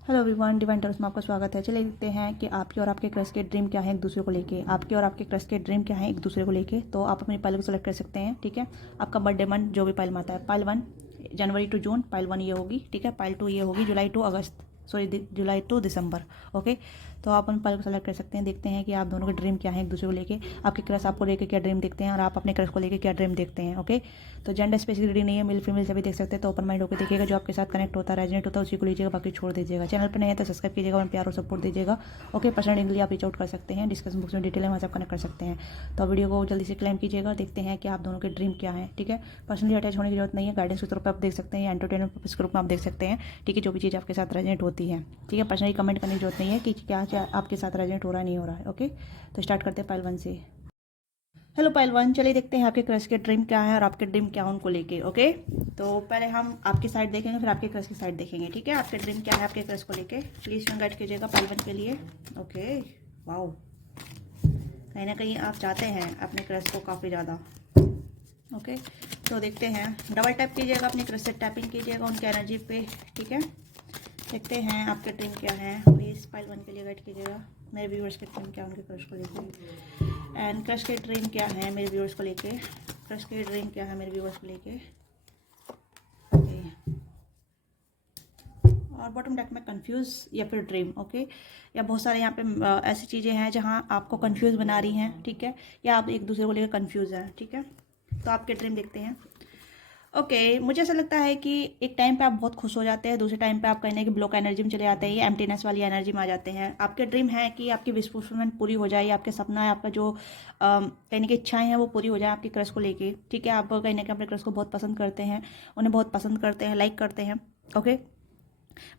Hello everyone, divine टर्स में आपका स्वागत है। चलिए देखते हैं कि आपके और आपके क्रश के ड्रीम क्या है एक दूसरे को लेके। आपके और आपके क्रश के ड्रीम क्या है एक दूसरे को लेके। तो आप अपनी पाइल को सेलेक्ट कर सकते हैं। ठीक है, आपका बर्थडे मंथ जो भी पाइल में आता है। पाइल 1 जनवरी टू जून, पाइल 1 ये होगी। ठीक है, पाइल 2 ये होगी जुलाई टू अगस्त, सॉरी जुलाई टू दिसंबर। ओके, तो आप अपनी पाइल को सेलेक्ट कर सकते हैं। देखते हैं कि आप दोनों के ड्रीम क्या है एक दूसरे को लेके। आपके क्रश आपको लेके क्या ड्रीम देखते हैं और आप अपने क्रश को लेके क्या ड्रीम देखते हैं। ओके, तो जेंडर स्पेसिफिक रीडिंग नहीं है, मेल फीमेल सभी देख सकते हैं। तो ओपन माइंड होकर देखिएगा, जो आपके साथ कनेक्ट होता है, रेजोनेट होता है, उसी को लीजिएगा, बाकी छोड़ दीजिएगा। चैनल पर नहीं है तो सब्सक्राइब कीजिएगा और प्यार और सपोर्ट दीजिएगा। ओके, पर्सनल के लिए आप रीच आउट कर सकते हैं, डिस्कशन बॉक्स में डिटेल है, वहाँ से आप कनेक्ट कर सकते हैं। तो वीडियो को जल्दी से क्लेम कीजिएगा। देखते हैं कि आप दोनों के ड्रीम क्या है। ठीक है, पर्सनली अटैच होने की जरूरत नहीं है, गाइडेंस के तौर पर आप देख सकते हैं या एंटरटेनमेंट पर्पस के रूप में आप देख सकते हैं। ठीक है, जो भी चीज़ आपके साथ रेजोनेट होती है। ठीक है, पर्सनली कमेंट करने की जरूरत नहीं है कि क्या क्या आपके साथ रेजोनेट हो रहा है, नहीं हो रहा है। ओके, तो स्टार्ट करते हैं पाइल 1 से। हेलो पहलवान, चलिए देखते हैं आपके क्रश के ड्रीम क्या है और आपके ड्रीम क्या है उनको लेके। ओके, तो पहले हम आपकी साइड देखेंगे, फिर आपके क्रश की साइड देखेंगे। ठीक है, आपके ड्रीम क्या है आपके क्रश को लेके, प्लीज गाइड कीजिएगा पहलवान के लिए। ओके, वाओ, कहीं ना कहीं आप चाहते हैं अपने क्रश को काफ़ी ज़्यादा। ओके, तो देखते हैं, डबल टैप कीजिएगा, अपने क्रश से टैपिंग कीजिएगा उनकी एनर्जी पे। ठीक है, देखते हैं आपके ड्रीम क्या है। प्लीज़ पाइल 1 के लिए गाइड कीजिएगा, मेरे व्यूअर्स के ड्रीम क्या है उनके क्रश को लेके। एंड क्रश के ड्रीम क्या है मेरे व्यूअर्स को लेके। क्रश के ड्रीम क्या है मेरे व्यूअर्स को लेके। ओके, और बॉटम डेक में कंफ्यूज या फिर ड्रीम। ओके, या बहुत सारे यहाँ पे ऐसी चीज़ें हैं जहाँ आपको कंफ्यूज बना रही हैं। ठीक है, या आप एक दूसरे को लेकर कंफ्यूज हैं। ठीक है, तो आपके ड्रीम देखते हैं। ओके, मुझे ऐसा लगता है कि एक टाइम पे आप बहुत खुश हो जाते हैं, दूसरे टाइम पे आप कहीं ना कहीं ब्लॉक एनर्जी में चले जाते हैं, ये एम्प्टीनेस वाली एनर्जी में आ जाते हैं। आपके ड्रीम है कि आपकी विश फुलफिलमेंट पूरी हो जाए, आपके सपना है, आपका जो कहीं ना कहीं इच्छाएं हैं वो पूरी हो जाए आपके क्रश को लेके। ठीक है, आप कहीं ना कहीं अपने क्रश को बहुत पसंद करते हैं, उन्हें बहुत पसंद करते हैं, लाइक करते हैं। ओके,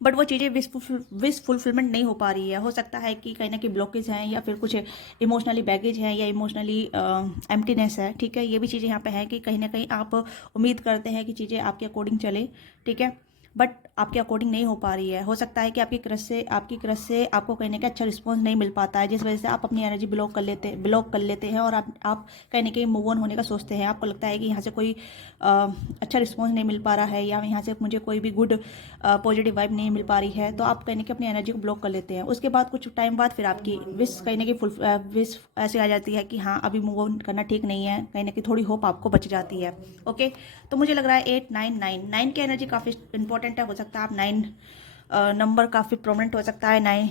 बट वो चीज़ें विश फुलफिलमेंट नहीं हो पा रही है। हो सकता है कि कहीं ना कहीं ब्लॉकेज हैं या फिर कुछ इमोशनली बैगेज है या इमोशनली एम्प्टीनेस है। ठीक है, ये भी चीज़ें यहाँ पे है कि कहीं ना कहीं आप उम्मीद करते हैं कि चीज़ें आपके अकॉर्डिंग चले। ठीक है, बट आपके अकॉर्डिंग नहीं हो पा रही है। हो सकता है कि आपकी क्रश से आपको कहीं ना कहीं अच्छा रिस्पॉन्स नहीं मिल पाता है, जिस वजह से आप अपनी एनर्जी ब्लॉक कर लेते हैं और आप कहीं ना कहीं मूव ऑन होने का सोचते हैं। आपको लगता है कि यहाँ से कोई अच्छा रिस्पॉन्स नहीं मिल पा रहा है या यहाँ से मुझे कोई भी गुड पॉजिटिव वाइब नहीं मिल पा रही है, तो आप कहीं ना कहीं अपनी एनर्जी को ब्लॉक कर लेते हैं। उसके बाद कुछ टाइम बाद फिर आपकी विश कहीं ना कहीं विश ऐसे आ जाती है कि हाँ अभी मूव ऑन करना ठीक नहीं है, कहीं ना कहीं थोड़ी होप आपको बच जाती है। ओके, तो मुझे लग रहा है 8 9 9 9 की एनर्जी काफ़ी इंपॉर्टेंट है। हो सकता है आप 9 नंबर काफ़ी प्रोमिनेंट हो सकता है 9।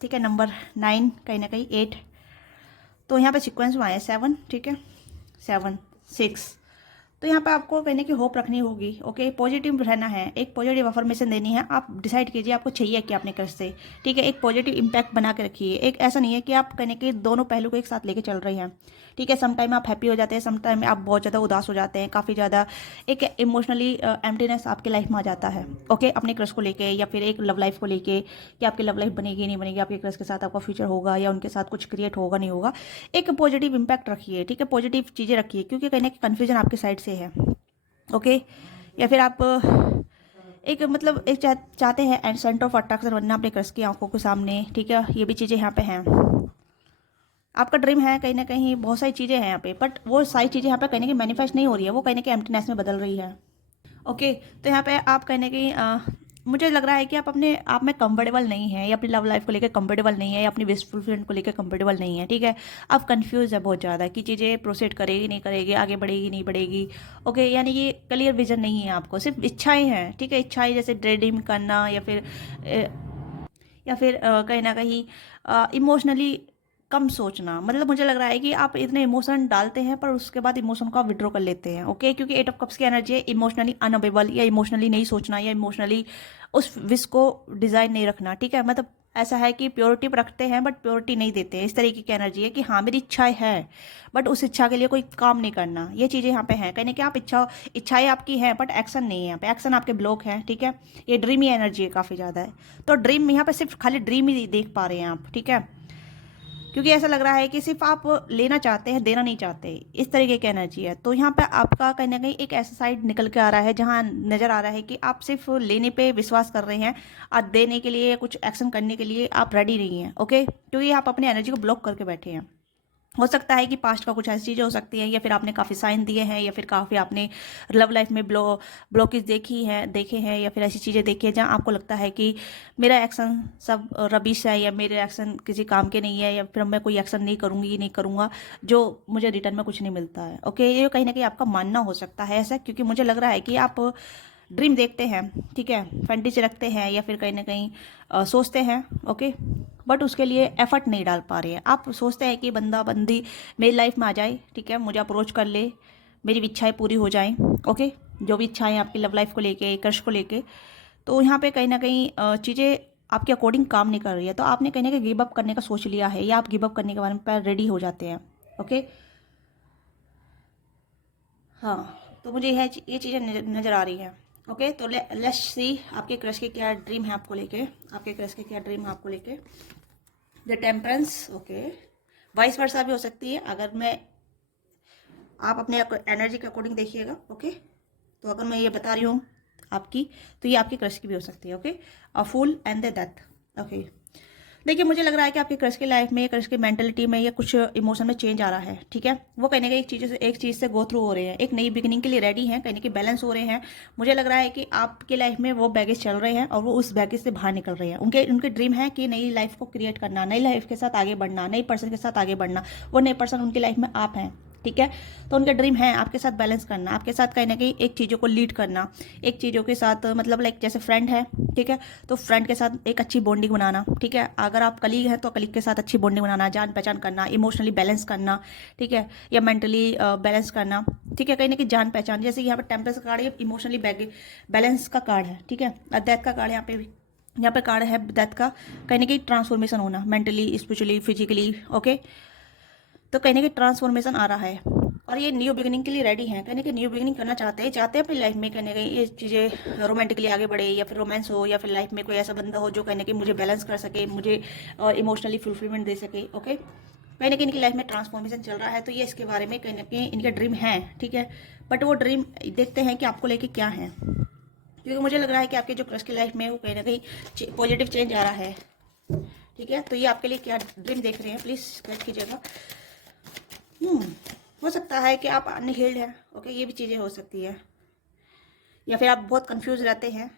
ठीक है, नंबर 9 कहीं ना कहीं 8, तो यहाँ पे सीक्वेंस में आए 7। ठीक है, 7 6, तो यहाँ पे आपको कहने की होप रखनी होगी। ओके, पॉजिटिव रहना है, एक पॉजिटिव अफर्मेशन देनी है। आप डिसाइड कीजिए आपको चाहिए क्या अपने क्रश से। ठीक है, एक पॉजिटिव इम्पैक्ट बना के रखिए। एक ऐसा नहीं है कि आप कहने के दोनों पहलू को एक साथ लेके चल रहे हैं। ठीक है, सम टाइम आप हैप्पी हो जाते हैं, सम टाइम आप बहुत ज़्यादा उदास हो जाते हैं, काफ़ी ज़्यादा एक इमोशनली एम्प्टीनेस आपके लाइफ में आ जाता है। ओके, अपने क्रश को लेके या फिर एक लव लाइफ को लेके कि आपकी लव लाइफ बनेगी नहीं बनेगी, आपके क्रश के साथ आपका फ्यूचर होगा या उनके साथ कुछ क्रिएट होगा नहीं होगा। एक पॉजिटिव इम्पैक्ट रखिए। ठीक है, पॉजिटिव चीज़ें रखिए, क्योंकि कहीं ना कहीं कन्फ्यूजन आपके साइड से है। ओके, या फिर आप एक मतलब एक चाहते हैं एंड सेंटर ऑफ अट्रैक्शन बनना अपने क्रश की आंखों के सामने। ठीक है, ये भी चीज़ें यहाँ पे हैं। आपका ड्रीम है कहीं ना कहीं, बहुत सारी चीज़ें हैं यहाँ पे, बट वो सारी चीज़ें यहाँ पे कहीं ना कहीं मैनिफेस्ट नहीं हो रही है, वो कहीं ना कहीं एम्प्टीनेस में बदल रही है। ओके, तो यहाँ पे आप कहीं ना कहीं मुझे लग रहा है कि आप अपने आप में कंफर्टेबल नहीं है, या अपनी लव लाइफ को लेकर कंफर्टेबल नहीं है, या अपनी विश फुलफिलमेंट को लेकर कंफर्टेबल नहीं है। ठीक है, आप कंफ्यूज है बहुत ज़्यादा कि चीज़ें प्रोसीड करेगी नहीं करेगी, आगे बढ़ेगी नहीं बढ़ेगी। ओके, यानी ये क्लियर विजन नहीं है आपको, सिर्फ इच्छाएं हैं। ठीक है, इच्छाएं जैसे ड्रीम करना या फिर कहीं ना कहीं इमोशनली कम सोचना। मतलब मुझे लग रहा है कि आप इतने इमोशन डालते हैं पर उसके बाद इमोशन को आप विड्रॉ कर लेते हैं। ओके, क्योंकि 8 ऑफ कप्स की एनर्जी है इमोशनली अनअवेलेबल, या इमोशनली नहीं सोचना, या इमोशनली उस विश को डिज़ाइन नहीं रखना। ठीक है, मतलब ऐसा है कि प्योरिटी रखते हैं बट प्योरिटी नहीं देते हैं। इस तरीके की एनर्जी है कि हाँ मेरी इच्छाएं है बट उस इच्छा के लिए कोई काम नहीं करना। ये चीज़ें यहाँ पे हैं, कहने कि आप इच्छाएं आपकी हैं बट एक्शन नहीं है यहाँ पे, एक्शन आपके ब्लॉक है। ठीक है, ये ड्रीमी एनर्जी है काफ़ी ज़्यादा है, तो ड्रीम यहाँ पे सिर्फ खाली ड्रीम ही देख पा रहे हैं आप। ठीक है, क्योंकि ऐसा लग रहा है कि सिर्फ आप लेना चाहते हैं, देना नहीं चाहते, इस तरीके की एनर्जी है। तो यहाँ पे आपका कहीं ना कहीं एक ऐसा साइड निकल के आ रहा है जहाँ नज़र आ रहा है कि आप सिर्फ लेने पे विश्वास कर रहे हैं और देने के लिए कुछ एक्शन करने के लिए आप रेडी नहीं हैं। ओके, क्योंकि आप अपनी एनर्जी को ब्लॉक करके बैठे हैं। हो सकता है कि पास्ट का कुछ ऐसी चीज़ें हो सकती हैं, या फिर आपने काफ़ी साइन दिए हैं, या फिर काफ़ी आपने लव लाइफ में ब्लॉकेज देखे हैं, या फिर ऐसी चीज़ें देखी है जहां आपको लगता है कि मेरा एक्शन सब रबिश है, या मेरे एक्शन किसी काम के नहीं है, या फिर मैं कोई एक्शन नहीं करूँगी, नहीं करूँगा, जो मुझे रिटर्न में कुछ नहीं मिलता है। ओके, ये कहीं ना कहीं आपका मानना हो सकता है ऐसा, क्योंकि मुझे लग रहा है कि आप ड्रीम देखते हैं, ठीक है, फैंटेसी रखते हैं, या फिर कहीं ना कहीं सोचते हैं। ओके, बट उसके लिए एफर्ट नहीं डाल पा रहे हैं। आप सोचते हैं कि बंदा बंदी मेरी लाइफ में आ जाए, ठीक है, मुझे अप्रोच कर ले, मेरी इच्छाएं पूरी हो जाएं। ओके, जो भी इच्छाएं आपकी लव लाइफ को लेके, क्रश को लेके, तो यहाँ पे कहीं ना कहीं चीज़ें आपके अकॉर्डिंग काम नहीं कर रही है, तो आपने कहीं ना कहीं गिव अप करने का सोच लिया है, या आप गिव अप करने के बारे में पर रेडी हो जाते हैं। ओके, हाँ, तो मुझे ये चीज़ें नज़र आ रही हैं। ओके, तो लेट्स सी आपके क्रश के क्या ड्रीम है आपको लेके, आपके क्रश के क्या ड्रीम है आपको लेके। The temperance, okay, vice versa भी हो सकती है, अगर मैं आप अपने एनर्जी के अकॉर्डिंग देखिएगा। ओके, तो अगर मैं ये बता रही हूँ आपकी, तो ये आपकी क्रश की भी हो सकती है। Okay, a fool and the death. Okay, देखिए मुझे लग रहा है कि आपके क्रश की लाइफ में, क्रश की मेंटलिटी में, या कुछ इमोशन में चेंज आ रहा है, ठीक है, वो कहने का एक चीज़ से गो थ्रू हो रहे हैं, एक नई बिगिनिंग के लिए रेडी हैं, कहने के बैलेंस हो रहे हैं। मुझे लग रहा है कि आपकी लाइफ में वो बैगेज चल रहे हैं, और वो उस बैगेज से बाहर निकल रहे हैं। उनके उनके ड्रीम है कि नई लाइफ को क्रिएट करना, नई लाइफ के साथ आगे बढ़ना, नई पर्सन के साथ आगे बढ़ना। वो नए पर्सन उनकी लाइफ में आप हैं, ठीक है, तो उनका ड्रीम है आपके साथ बैलेंस करना, आपके साथ कहीं ना कहीं एक चीज़ों को लीड करना, एक चीज़ों के साथ मतलब लाइक जैसे फ्रेंड है, ठीक है, तो फ्रेंड के साथ एक अच्छी बॉन्डिंग बनाना, ठीक है, अगर आप कलीग हैं तो कलीग के साथ अच्छी बॉन्डिंग बनाना, जान पहचान करना, इमोशनली बैलेंस करना, ठीक है, या मेंटली बैलेंस करना, ठीक है, कहीं ना कहीं जान पहचान। जैसे यहाँ पर टेम्परेंस का कार्ड, ये इमोशनली बैलेंस का कार्ड है, ठीक है, डेथ का कार्ड यहाँ पे कार्ड है डेथ का, कहीं ना कहीं ट्रांसफॉर्मेशन होना, मेंटली, स्पिरिचुअली, फिजिकली। ओके, तो कहीं ना कहीं ट्रांसफॉर्मेशन आ रहा है, और ये न्यू बिगिनिंग के लिए रेडी हैं, कहने की न्यू बिगिनिंग करना चाहते हैं अपनी लाइफ में, कहने कहीं ये चीज़ें रोमांटिकली आगे बढ़े, या फिर रोमांस हो, या फिर लाइफ में कोई ऐसा बंदा हो जो कहने की मुझे बैलेंस कर सके, मुझे इमोशनली फुलफिलमेंट दे सके। ओके, कहीं ना कहीं इनकी लाइफ में ट्रांसफॉर्मेशन चल रहा है, तो ये इसके बारे में कहीं ना कहीं इनका ड्रीम है, ठीक है, बट वो ड्रीम देखते हैं कि आपको लेके क्या है, क्योंकि मुझे लग रहा है कि आपके जो क्रश की लाइफ में वो कहीं ना कहीं पॉजिटिव चेंज आ रहा है, ठीक है, तो ये आपके लिए क्या ड्रीम देख रहे हैं, प्लीज़ करेक्ट कीजिएगा। हो सकता है कि आप अनहील्ड हैं। ओके, ये भी चीज़ें हो सकती है, या फिर आप बहुत कंफ्यूज रहते हैं,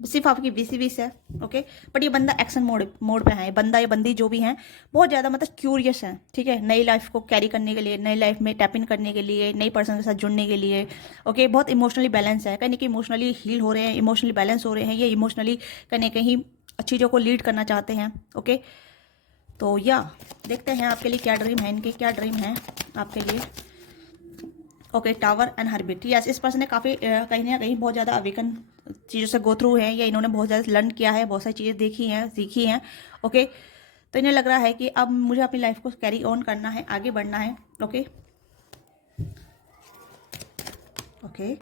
सिर्फ आपकी बीस है। ओके, बट ये बंदा एक्शन मोड पे है, बंदा या बंदी जो भी हैं बहुत ज़्यादा मतलब क्यूरियस है, ठीक है, नई लाइफ को कैरी करने के लिए, नई लाइफ में टैप इन करने के लिए, नई पर्सन के साथ जुड़ने के लिए। ओके, बहुत इमोशनली बैलेंस है, कहीं इमोशनली हील हो रहे हैं, इमोशनली बैलेंस हो रहे हैं, ये इमोशनली कहीं चीज़ों को लीड करना चाहते हैं। ओके, तो या देखते हैं आपके लिए क्या ड्रीम है, इनके क्या ड्रीम है आपके लिए। ओके, टावर एंड हर्बिट, यस, इस पर्सन ने काफ़ी कहीं ना कहीं बहुत ज़्यादा अवेकन चीज़ों से गो थ्रू है, या इन्होंने बहुत ज़्यादा लर्न किया है, बहुत सारी चीज़ें देखी हैं, सीखी हैं। ओके, तो इन्हें लग रहा है कि अब मुझे अपनी लाइफ को कैरी ऑन करना है, आगे बढ़ना है। Okay, okay,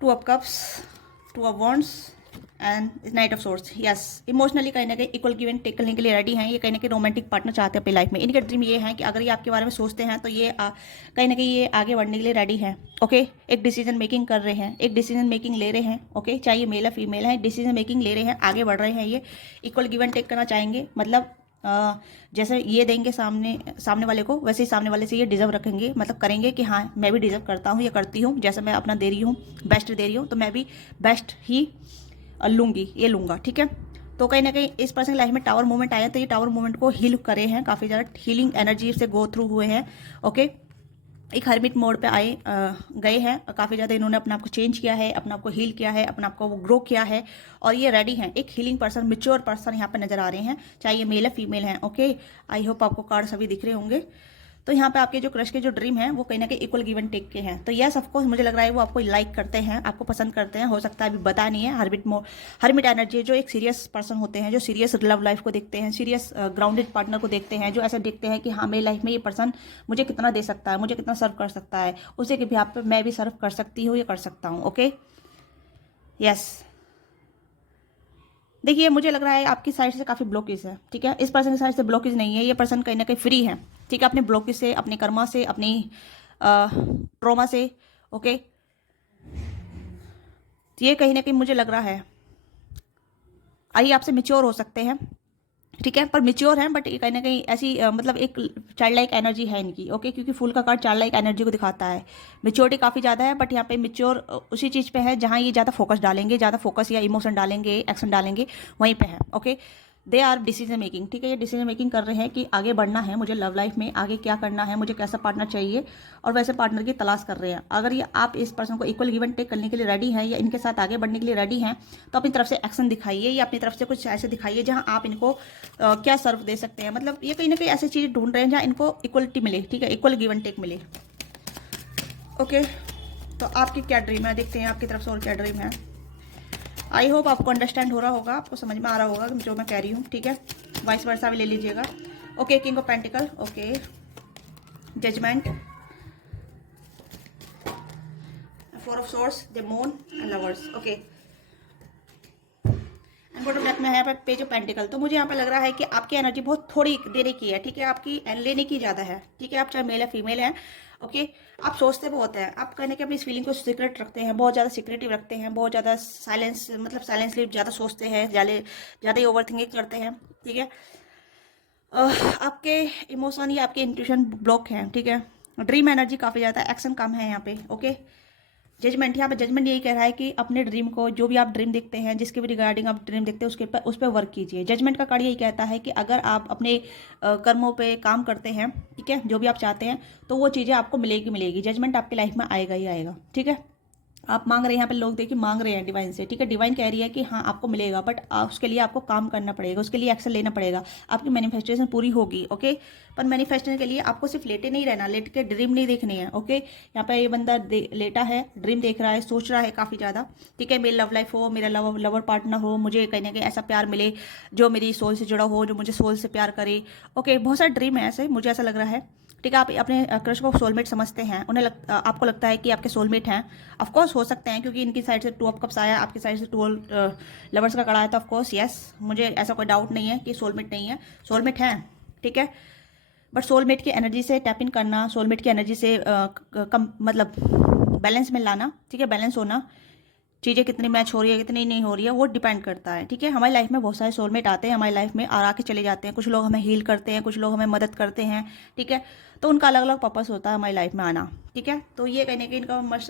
two of cups, two of wands and night of source, yes, emotionally कहीं ना कहीं इक्वल गिव एंड टेक करने के लिए रेडी हैं, ये कहीं ना कहीं रोमांटिक पार्टनर चाहते हैं अपनी लाइफ में। इनका ड्रीम ये है कि अगर ये आपके बारे में सोचते हैं तो ये कहीं ना कहीं ये आगे बढ़ने के लिए रेडी हैं। ओके, एक डिसीजन मेकिंग कर रहे हैं, एक डिसीजन मेकिंग ले रहे हैं। ओके, चाहे ये मेल है फीमेल है, डिसीजन मेकिंग ले रहे हैं, आगे बढ़ रहे हैं, ये इक्वल गिव एंड टेक करना चाहेंगे, मतलब जैसे ये देंगे सामने वाले को, वैसे ही सामने वाले से ये डिजर्व रखेंगे, मतलब करेंगे कि हाँ मैं भी डिजर्व करता हूँ या करती हूँ, जैसे मैं अपना दे रही हूँ, बेस्ट दे रही हूँ, तो मैं भी बेस्ट ही लूँगा, ठीक है। तो कहीं ना कहीं इस पर्सन की लाइफ में टावर मूवमेंट आया, तो ये टावर मूवमेंट को हील करे हैं, काफ़ी ज़्यादा हीलिंग एनर्जी से गो थ्रू हुए हैं। ओके, एक हर्मिट मोड पे गए हैं, काफ़ी ज़्यादा इन्होंने अपने आप को चेंज किया है, अपने आप को हील किया है, अपने आप को ग्रो किया है, और ये रेडी हैं, एक हीलिंग पर्सन, मिच्योर पर्सन यहाँ पे नज़र आ रहे हैं, चाहे ये मेल है फीमेल हैं। ओके, आई होप आपको कार्ड सभी दिख रहे होंगे। तो यहाँ पे आपके जो क्रश के जो ड्रीम है वो कहीं ना कहीं इक्वल गिव एंड टेक के हैं, तो यस ऑफकोर्स मुझे लग रहा है वो आपको लाइक करते हैं, आपको पसंद करते हैं, हो सकता है अभी बता नहीं है। हर्मिट एनर्जी जो एक सीरियस पर्सन होते हैं, जो सीरियस लव लाइफ को देखते हैं, सीरियस ग्राउंडेड पार्टनर को देखते हैं, जो ऐसा देखते हैं कि हाँ मेरी लाइफ में ये पर्सन मुझे कितना दे सकता है, मुझे कितना सर्व कर सकता है, उसे के भी आप पे मैं भी सर्व कर सकती हूँ या कर सकता हूँ। ओके, यस, देखिए मुझे लग रहा है आपकी साइड से काफ़ी ब्लॉकेज है, ठीक है, इस पर्सन की साइड से ब्लॉकेज नहीं है, ये पर्सन कहीं ना कहीं फ्री है, ठीक है, अपने ब्लॉकेज से, अपने कर्मा से, अपनी ट्रॉमा से। ओके, तो ये कहीं ना कहीं मुझे लग रहा है आई आपसे मिच्योर हो सकते हैं, ठीक है, पर मेच्योर हैं, बट कहीं ना कहीं ऐसी मतलब एक चाइल्ड लाइक एनर्जी है इनकी, ओके, क्योंकि फूल का कार्ड चाइल्ड लाइक एनर्जी को दिखाता है। मेच्योरिटी काफ़ी ज़्यादा है, बट यहाँ पे मेच्योर उसी चीज़ पे है जहाँ ये ज़्यादा फोकस डालेंगे, ज़्यादा फोकस या इमोशन डालेंगे, एक्शन डालेंगे, वहीं पे है, okay. They are decision making, ठीक है, ये डिसीजन मेकिंग कर रहे हैं कि आगे बढ़ना है मुझे, लव लाइफ में आगे क्या करना है, मुझे कैसा पार्टनर चाहिए, और वैसे पार्टनर की तलाश कर रहे हैं। अगर ये आप इस पर्सन को इक्वल गिव एंड टेक करने के लिए रेडी हैं या इनके साथ आगे बढ़ने के लिए रेडी हैं, तो अपनी तरफ से एक्शन दिखाइए या अपनी तरफ से कुछ ऐसे दिखाइए जहां आप इनको क्या सर्व दे सकते हैं। मतलब ये कहीं ना कहीं ऐसी चीज़ ढूंढ रहे हैं जहाँ इनको इक्वलिटी मिले, ठीक है, इक्वल गिव एंड टेक मिले, ओके। तो आपकी क्या ड्रीम है, देखते हैं आपकी तरफ से और क्या ड्रीम है। आई होप आपको अंडरस्टैंड हो रहा होगा, आपको समझ में आ रहा होगा जो मैं कह रही हूँ, ठीक है। वाइस वर्सा भी ले लीजिएगा, okay. King of pentacle, okay. Judgement, four of swords, the moon and lovers, okay. And bottom left में है पेज ऑफ पेंटिकल। तो मुझे यहाँ पे लग रहा है कि आपकी एनर्जी बहुत थोड़ी देने की है, ठीक है, आपकी लेने की ज़्यादा है, ठीक है। आप चाहे मेल है फीमेल है, ओके। आप सोचते बहुत हैं, आप कहने के अपनी इस फीलिंग को सीक्रेट रखते हैं, बहुत ज़्यादा सीक्रेटिव रखते हैं, बहुत ज़्यादा साइलेंस, मतलब साइलेंसली ज़्यादा सोचते हैं, ज़्यादा ही ओवर थिंकिंग करते हैं, ठीक है। आपके इमोशन या आपके इंट्यूशन ब्लॉक हैं, ठीक है। ड्रीम एनर्जी काफ़ी ज़्यादा, एक्शन कम है यहाँ पे, ओके। जजमेंट, यहाँ पे जजमेंट यही कह रहा है कि अपने ड्रीम को, जो भी आप ड्रीम देखते हैं, जिसके भी रिगार्डिंग आप ड्रीम देखते हैं, उसके पर उस पर वर्क कीजिए। जजमेंट का कार्ड यही कहता है कि अगर आप अपने कर्मों पे काम करते हैं, ठीक है, जो भी आप चाहते हैं, तो वो चीज़ें आपको मिलेगी। जजमेंट आपकी लाइफ में आएगा ही आएगा, ठीक है। आप मांग रहे हैं, यहाँ पे लोग देखिए मांग रहे हैं डिवाइन से, ठीक है। डिवाइन कह रही है कि हाँ आपको मिलेगा, बट उसके लिए आपको काम करना पड़ेगा, उसके लिए एक्शन लेना पड़ेगा, आपकी मैनिफेस्टेशन पूरी होगी, ओके। पर मैनिफेस्टेशन के लिए आपको सिर्फ लेटे नहीं रहना, लेट के ड्रीम नहीं देखनी है, ओके। यहाँ पे ये बंदा लेटा है, ड्रीम देख रहा है, सोच रहा है काफ़ी ज़्यादा, ठीक है। मेरी लव लाइफ हो, मेरा लवर पार्टनर हो, मुझे कहीं ना कहीं ऐसा प्यार मिले जो मेरी सोल से जुड़ा हो, जो मुझे सोल से प्यार करे, ओके। बहुत सारे ड्रीम है ऐसे, मुझे ऐसा लग रहा है, ठीक है। आप अपने क्रश को सोलमेट समझते हैं, आपको लगता है कि आपके सोलमेट हैं, ऑफकोर्स हो सकते हैं, क्योंकि इनकी साइड से 2 ऑफ कप्स आया, आपकी साइड से 2 लवर्स का कड़ा है, तो ऑफकोर्स यस, मुझे ऐसा कोई डाउट नहीं है कि सोलमेट नहीं है, सोलमेट हैं, ठीक है। बट सोलमेट की एनर्जी से टैप इन करना, सोलमेट की एनर्जी से मतलब बैलेंस में लाना, ठीक है, बैलेंस होना, चीज़ें कितनी मैच हो रही है कितनी नहीं हो रही है वो डिपेंड करता है, ठीक है। हमारी लाइफ में बहुत सारे सोलमेट आते हैं, हमारी लाइफ में और आके चले जाते हैं, कुछ लोग हमें हील करते हैं, कुछ लोग हमें मदद करते हैं, ठीक है। तो उनका अलग अलग पर्पस होता है हमारी लाइफ में आना, ठीक है। तो ये कहने कि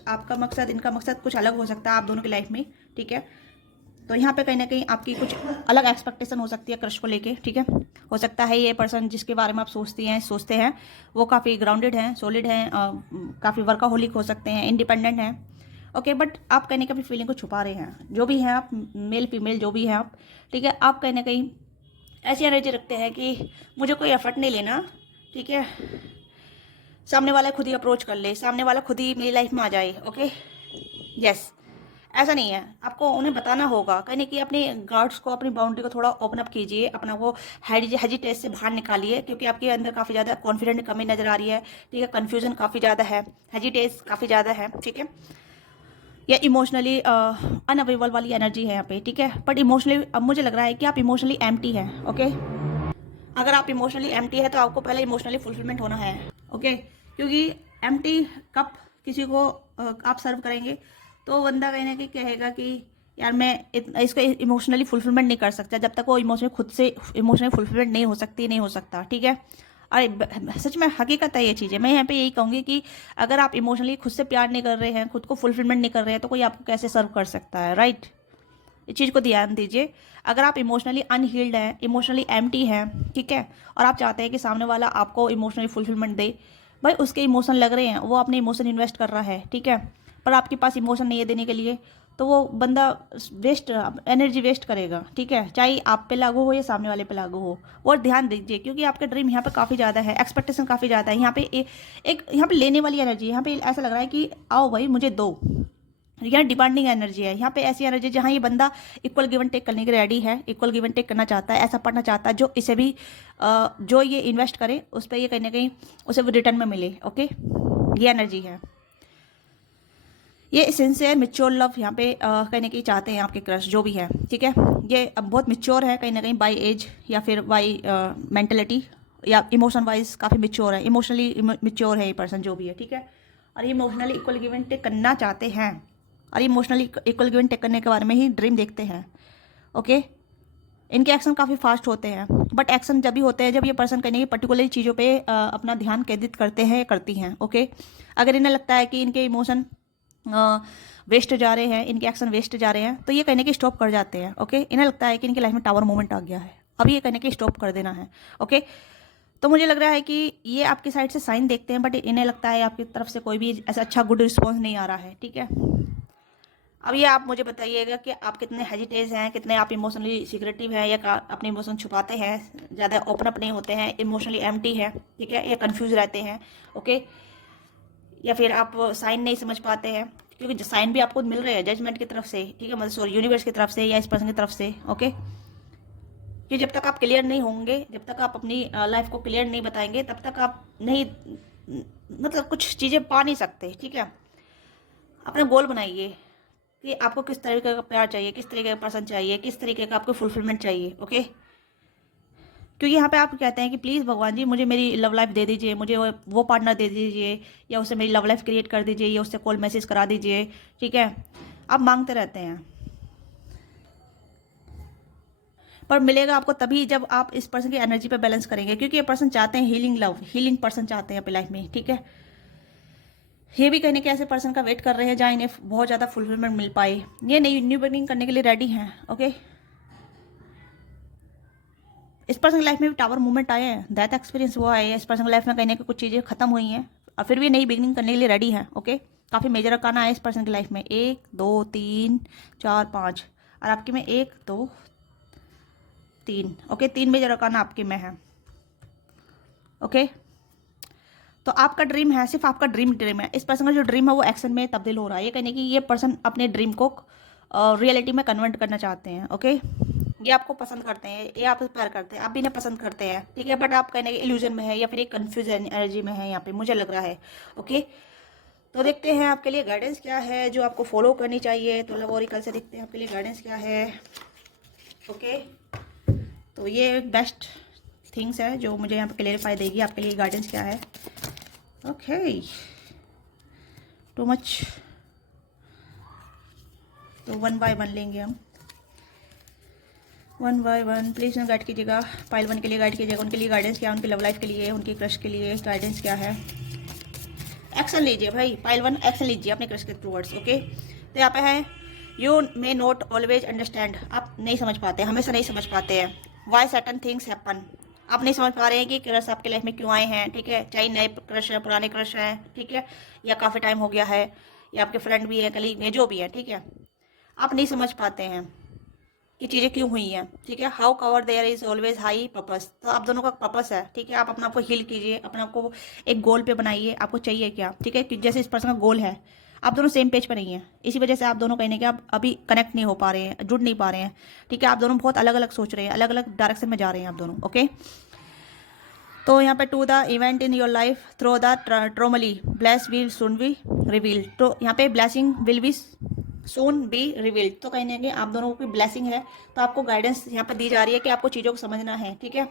आपका मकसद, इनका मकसद कुछ अलग हो सकता है आप दोनों की लाइफ में, ठीक है। तो यहाँ पे कहीं ना कहीं आपकी कुछ अलग एक्सपेक्टेशन हो सकती है क्रश को लेके, ठीक है। हो सकता है ये पर्सन जिसके बारे में आप सोचते हैं वो काफ़ी ग्राउंडेड हैं, सॉलिड हैं, काफ़ी वर्काहोलिक हो सकते हैं, इंडिपेंडेंट हैं, ओके। बट आप कहने की अपनी फीलिंग को छुपा रहे हैं, जो भी हैं आप, मेल फीमेल जो भी हैं आप, ठीक है। आप कहीं ना कहीं ऐसी एनर्जी रखते हैं कि मुझे कोई एफर्ट नहीं लेना, ठीक है, सामने वाला खुद ही अप्रोच कर ले, सामने वाला खुद ही मेरी लाइफ में आ जाए, ओके, यस। ऐसा नहीं है, आपको उन्हें बताना होगा, कहीं कि अपने गार्ड्स को, अपनी बाउंड्री को थोड़ा ओपन अप कीजिए, अपना वो हेजिटेट से बाहर निकालिए, क्योंकि आपके अंदर काफ़ी ज़्यादा कॉन्फिडेंट कमी नज़र आ रही है, ठीक है। कन्फ्यूजन काफ़ी ज़्यादा है, हेजिटेट काफ़ी ज़्यादा है, ठीक है। या इमोशनली अनअवेलेबल वाली एनर्जी है यहाँ पे, ठीक है। बट इमोशनली अब मुझे लग रहा है कि आप इमोशनली एम्प्टी हैं, ओके। अगर आप इमोशनली एम्प्टी है तो आपको पहले इमोशनली फुलफिलमेंट होना है, ओके। क्योंकि एम्प्टी कप किसी को आप सर्व करेंगे तो बंदा कहीं ना कहीं कहेगा कि यार मैं इसको इमोशनली फुलफिलमेंट नहीं कर सकता, जब तक वो इमोशनली खुद से इमोशनली फुलफिलमेंट नहीं हो सकता, ठीक है। अरे सच में हकीकत है ये चीज़ें, मैं यहाँ पे यही कहूँगी कि अगर आप इमोशनली खुद से प्यार नहीं कर रहे हैं, खुद को फुलफिलमेंट नहीं कर रहे हैं, तो कोई आपको कैसे सर्व कर सकता है, राइट। इस चीज़ को ध्यान दीजिए। अगर आप इमोशनली अनहील्ड हैं, इमोशनली एम्प्टी हैं, ठीक है, और आप चाहते हैं कि सामने वाला आपको इमोशनली फुलफिलमेंट दे, भाई उसके इमोशन लग रहे हैं, वो अपने इमोशन इन्वेस्ट कर रहा है, ठीक है, पर आपके पास इमोशन नहीं है देने के लिए, तो वो बंदा वेस्ट एनर्जी वेस्ट करेगा, ठीक है, चाहे आप पे लागू हो या सामने वाले पे लागू हो। और ध्यान दीजिए, क्योंकि आपका ड्रीम यहाँ पे काफ़ी ज़्यादा है, एक्सपेक्टेशन काफ़ी ज़्यादा है, यहाँ पे एक यहाँ पे लेने वाली एनर्जी, यहाँ पे ऐसा लग रहा है कि आओ भाई मुझे दो, यहाँ डिमांडिंग एनर्जी है, यहाँ पे ऐसी एनर्जी जहाँ ये बंदा इक्वल गिव एंड टेक करने के लिए रेडी है, इक्वल गिव एंड टेक करना चाहता है, ऐसा पढ़ना चाहता है जो इसे भी जो ये इन्वेस्ट करे उस पर ये कहीं ना कहीं उसे वो रिटर्न में मिले, ओके। ये एनर्जी है, ये सिंसियर मिच्योर लव यहाँ पे कहने की चाहते हैं आपके क्रश जो भी है, ठीक है। ये अब बहुत मिच्योर है कहीं ना कहीं बाय एज या फिर बाय मेंटलिटी या इमोशन वाइज काफ़ी मिच्योर है, इमोशनली मिच्योर है ये पर्सन जो भी है, ठीक है। और ये emotionally equal give and take करना चाहते हैं और emotionally equal give and take करने के बारे में ही ड्रीम देखते हैं, ओके। इनके एक्शन काफ़ी फास्ट होते हैं, बट एक्शन जब भी होते हैं जब ये पर्सन कहीं पर्टिकुलर चीज़ों पे अपना ध्यान केंद्रित करते हैं या करती हैं। ओके, अगर इन्हें लगता है कि इनके इमोशन वेस्ट जा रहे हैं, इनके एक्शन वेस्ट जा रहे हैं, तो ये कहने के स्टॉप कर जाते हैं। ओके, इन्हें लगता है कि इनकी लाइफ में टावर मोमेंट आ गया है, अभी ये कहने के स्टॉप कर देना है। ओके, तो मुझे लग रहा है कि ये आपकी साइड से साइन देखते हैं, बट इन्हें लगता है आपकी तरफ से कोई भी ऐसा अच्छा गुड रिस्पॉन्स नहीं आ रहा है। ठीक है, अब ये आप मुझे बताइएगा कि आप कितने हेजिटेज हैं, कितने आप इमोशनली सिक्रेटिव हैं, या अपने इमोशन छुपाते हैं, ज़्यादा ओपन अप नहीं होते हैं, इमोशनली एम्प्टी है, ठीक है, या कंफ्यूज रहते हैं। ओके, या फिर आप साइन नहीं समझ पाते हैं, क्योंकि साइन भी आपको मिल रहे हैं जजमेंट की तरफ से, ठीक है, मतलब सॉरी यूनिवर्स की तरफ से या इस पर्सन की तरफ से। ओके, कि जब तक आप क्लियर नहीं होंगे, जब तक आप अपनी लाइफ को क्लियर नहीं बताएंगे, तब तक आप नहीं, मतलब कुछ चीज़ें पा नहीं सकते। ठीक है, अपना गोल बनाइए कि आपको किस तरीके का प्यार चाहिए, किस तरीके का पर्सन चाहिए, किस तरीके का आपको फुलफिलमेंट चाहिए। ओके, क्योंकि यहाँ पे आप कहते हैं कि प्लीज़ भगवान जी मुझे मेरी लव लाइफ दे दीजिए, मुझे वो पार्टनर दे दीजिए, या उससे मेरी लव लाइफ क्रिएट कर दीजिए, या उससे कॉल मैसेज करा दीजिए। ठीक है, आप मांगते रहते हैं, पर मिलेगा आपको तभी जब आप इस पर्सन की एनर्जी पे बैलेंस करेंगे, क्योंकि ये पर्सन चाहते हैं हीलिंग लव, हीलिंग पर्सन चाहते हैं अपनी लाइफ में। ठीक है, ये भी कहने के ऐसे पर्सन का वेट कर रहे हैं जहाँ इन्हें बहुत ज़्यादा फुलफिलमेंट मिल पाए, ये नई न्यू बिगिनिंग करने के लिए रेडी हैं। ओके, इस पर्सन की लाइफ में भी टावर मूवमेंट आए हैं, दैट एक्सपीरियंस हुआ है, इस पर्सन की लाइफ में कहने की कुछ चीज़ें खत्म हुई हैं और फिर भी नई बिगिनिंग करने के लिए रेडी हैं। ओके, काफ़ी मेजर अकाना है इस पर्सन की लाइफ में, 1 2 3 4 5, और आपकी में 1 2 3। ओके, 3 मेजर अकाना आपके में है। ओके, तो आपका ड्रीम है, सिर्फ आपका ड्रीम है। इस पर्सन का जो ड्रीम है वो एक्शन में तब्दील हो रहा है, ये कहने की ये पर्सन अपने ड्रीम को रियलिटी में कन्वर्ट करना चाहते हैं। ओके, ये आपको पसंद करते हैं, ये आपसे प्यार करते हैं, आप भी इन्हें पसंद करते हैं। ठीक है, बट आप कहने के इल्यूजन में है या फिर एक कन्फ्यूज एनर्जी में है यहाँ पे, मुझे लग रहा है। ओके, तो देखते हैं आपके लिए गाइडेंस क्या है जो आपको फॉलो करनी चाहिए। तो लव ओरेकल से देखते हैं आपके लिए गाइडेंस क्या है। ओके, तो ये बेस्ट थिंग्स है जो मुझे यहाँ पे क्लेरिफाई देगी आपके लिए गाइडेंस क्या है। ओके, टू मच, तो 1 बाय 1 लेंगे हम, 1 बाय 1। प्लीज़ गाइड कीजिएगा, पाइल 1 के लिए गाइड कीजिएगा, उनके लिए गाइडेंस क्या है, उनकी लव लाइफ के लिए, उनकी क्रश के लिए गाइडेंस क्या है। एक्शन लीजिए भाई, पाइल 1 एक्शन लीजिए अपने क्रश के टूवर्ड्स। ओके, तो यहाँ पे है you may not always understand, आप नहीं समझ पाते, हमेशा नहीं समझ पाते हैं। वाई सर्टन थिंग्स हैपन, आप नहीं समझ पा रहे हैं कि क्रश आपके लाइफ में क्यों आए हैं। ठीक है, चाहे नए क्रश है, पुराने क्रश हैं, ठीक है, या काफ़ी टाइम हो गया है, या आपके फ्रेंड भी है, कलीग है, जो भी है। ठीक है, आप नहीं समझ पाते हैं कि चीज़ें क्यों हुई हैं। ठीक है, how cover their is always high purpose, तो आप दोनों का पर्पस है। ठीक है, आप अपने आप को हील कीजिए, अपने आप को एक गोल पे बनाइए, आपको चाहिए क्या। ठीक है, कि जैसे इस पर्सन का गोल है, आप दोनों सेम पेज पर नहीं हैं, इसी वजह से आप दोनों कहीं ना कहीं आप अभी कनेक्ट नहीं हो पा रहे हैं, जुड़ नहीं पा रहे हैं। ठीक है, आप दोनों बहुत अलग अलग सोच रहे हैं, अलग अलग डायरेक्शन में जा रहे हैं आप दोनों। ओके, तो यहाँ पे to the event in your life through the ट्रोमली bless will soon be reveal, तो यहाँ पे blessing will be soon be revealed, तो कहीं ना कहीं आप दोनों की ब्लेसिंग है। तो आपको गाइडेंस यहाँ पर दी जा रही है कि आपको चीज़ों को समझना है। ठीक है,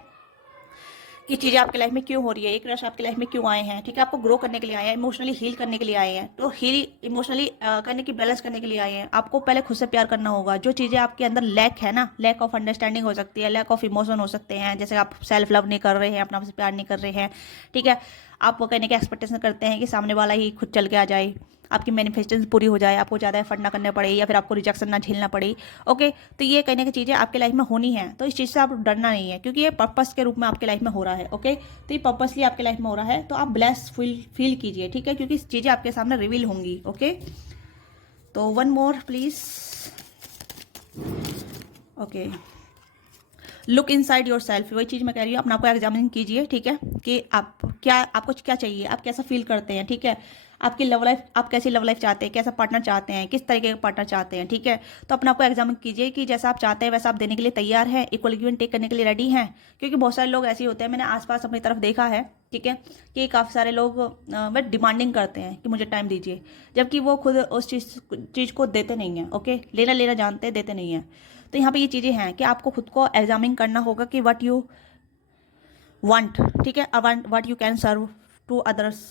कि चीज़ें आपकी लाइफ में क्यों हो रही है, एक रश आपकी लाइफ में क्यों आए हैं। ठीक है, आपको ग्रो करने के लिए आए हैं, इमोशनली हील करने के लिए आए हैं, तो हील इमोशनली करने की बैलेंस करने के लिए आए हैं। आपको पहले खुद से प्यार करना होगा, जो चीज़ें आपके अंदर लैक है ना, लैक ऑफ अंडरस्टैंडिंग हो सकती है, लैक ऑफ इमोशन हो सकते हैं, जैसे आप सेल्फ लव नहीं कर रहे हैं, अपना से प्यार नहीं कर रहे हैं। ठीक है, आप वो कहने की एक्सपेक्टेशन करते हैं कि सामने वाला ही खुद चल के आ जाए, आपकी मैनिफेस्टेशन पूरी हो जाए, आपको ज़्यादा एफर्ट ना करने पड़े, या फिर आपको रिजेक्शन ना झेलना पड़े। ओके, तो ये कहने की चीज़ें आपके लाइफ में होनी है, तो इस चीज़ से आप डरना नहीं है, क्योंकि ये पर्पस के रूप में आपके लाइफ में हो रहा है। ओके, तो ये पर्पसली आपके लाइफ में हो रहा है, तो आप ब्लेस फील कीजिए। ठीक है, क्योंकि चीज़ें आपके सामने रिवील होंगी। ओके, तो 1 मोर please. Okay, look inside your self, वही चीज़ मैं कह रही हूँ, अपने आप को एग्जामिन कीजिए। ठीक है, कि आपको क्या चाहिए, आप कैसा फील करते हैं। ठीक है, आपकी लव लाइफ, आप कैसी लव लाइफ चाहते हैं, कैसा पार्टनर चाहते हैं, किस तरीके का पार्टनर चाहते हैं। ठीक है, तो अपने आप को एग्जामिन कीजिए कि जैसा आप चाहते हैं वैसा आप देने के लिए तैयार हैं, इक्वल गिव एंड टेक करने के लिए रेडी हैं। क्योंकि बहुत सारे लोग ऐसे होते हैं, मैंने आसपास अपनी तरफ देखा है। ठीक है, कि काफ़ी सारे लोग बट डिमांडिंग करते हैं कि मुझे टाइम दीजिए, जबकि वो खुद उस चीज़ को देते नहीं हैं। ओके, लेना जानते हैं, देते नहीं हैं। तो यहाँ पे ये चीज़ें हैं कि आपको खुद को एग्जामिन करना होगा कि व्हाट यू वांट। ठीक है, what you can serve to others.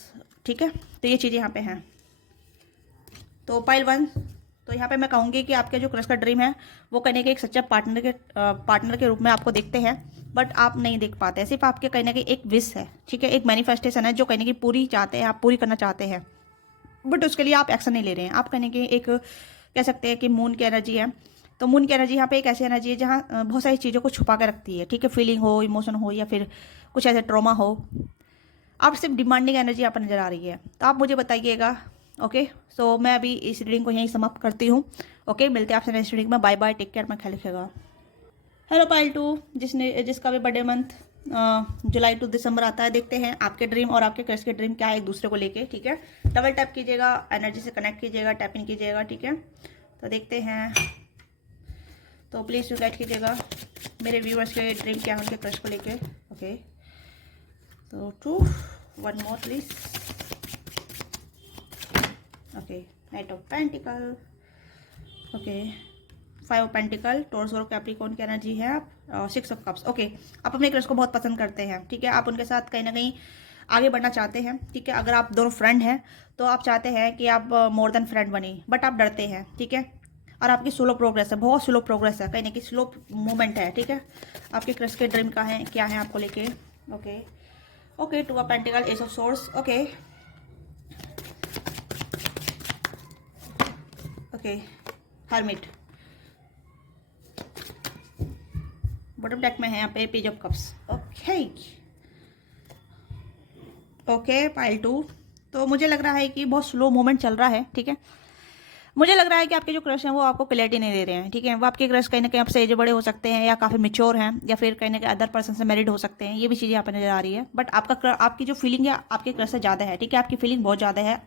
ठीक है, तो ये चीज़ें यहाँ पे हैं। तो पाइल 1 तो यहाँ पे मैं कहूँगी कि आपके जो क्रश का ड्रीम है वो कहीं ना कहीं एक सच्चा पार्टनर के रूप में आपको देखते हैं, बट आप नहीं देख पाते हैं। सिर्फ आपके कहीं ना कहीं एक विश है, ठीक है, एक मैनिफेस्टेशन है जो कहीं ना कहीं पूरी चाहते हैं, आप पूरी करना चाहते हैं, बट उसके लिए आप एक्शन नहीं ले रहे हैं। आप कहीं ना कहीं एक कह सकते हैं कि मून की एनर्जी है। तो मून की एनर्जी यहाँ पे एक ऐसी एनर्जी है जहाँ बहुत सारी चीज़ों को छुपा के रखती है, ठीक है, फीलिंग हो, इमोशन हो, या फिर कुछ ऐसे ट्रॉमा हो। आप सिर्फ डिमांडिंग एनर्जी यहाँ पर नज़र आ रही है। तो आप मुझे बताइएगा। ओके, सो मैं अभी इस रीडिंग को यहीं समाप्त करती हूँ। ओके, मिलते हैं आपसे नेक्स्ट रीडिंग में। बाय बाय, टेक केयर, मैं ख्याल रखिएगा। हेलो पाइल 2, जिसका भी बर्थडे मंथ जुलाई टू दिसंबर आता है। देखते हैं आपके ड्रीम और आपके क्रश के ड्रीम क्या है एक दूसरे को लेके, ठीक है। डबल टैप कीजिएगा, एनर्जी से कनेक्ट कीजिएगा, टैप इन कीजिएगा, ठीक है। तो देखते हैं, तो प्लीज़ यू गाइड कीजिएगा मेरे व्यूअर्स के ड्रीम क्या है उनके क्रश को लेके। ओके, तो 2 1 more please. Okay, night of pentacle, okay, 5 of pentacle, taurus और कैप्रिकॉर्न की एनर्जी है आप, 6 ऑफ कप्स। ओके, आप अपने क्रश को बहुत पसंद करते हैं, ठीक है। आप उनके साथ कहीं ना कहीं आगे बढ़ना चाहते हैं, ठीक है। अगर आप दोनों फ्रेंड हैं तो आप चाहते हैं कि आप मोर देन फ्रेंड बने, बट आप डरते हैं, ठीक है। और आपकी स्लो प्रोग्रेस है, बहुत स्लो प्रोग्रेस है, कहीं ना कहीं स्लो मूवमेंट है, ठीक है। आपके क्रश के ड्रीम का है क्या है आपको लेके। Okay okay, 2 of pentacle, S of source. Okay okay, hermit, bottom deck में है यहाँ पे page of cups. Okay okay, pile 2, तो मुझे लग रहा है कि बहुत स्लो मूवमेंट चल रहा है, ठीक है। मुझे लग रहा है कि आपके जो क्रश हैं वो आपको क्लैरिटी नहीं दे रहे हैं, ठीक है। वो आपके क्रश कहीं ना कहीं आपसे एज बड़े हो सकते हैं, या काफ़ी मेच्योर हैं, या फिर कहीं ना कहीं अदर पर्सन से मैरिड हो सकते हैं। ये भी चीज़ें यहाँ पर नजर आ रही है। बट आपकी जो फीलिंग है आपके क्रश से ज़्यादा है, ठीक है। आपकी फीलिंग बहुत ज़्यादा है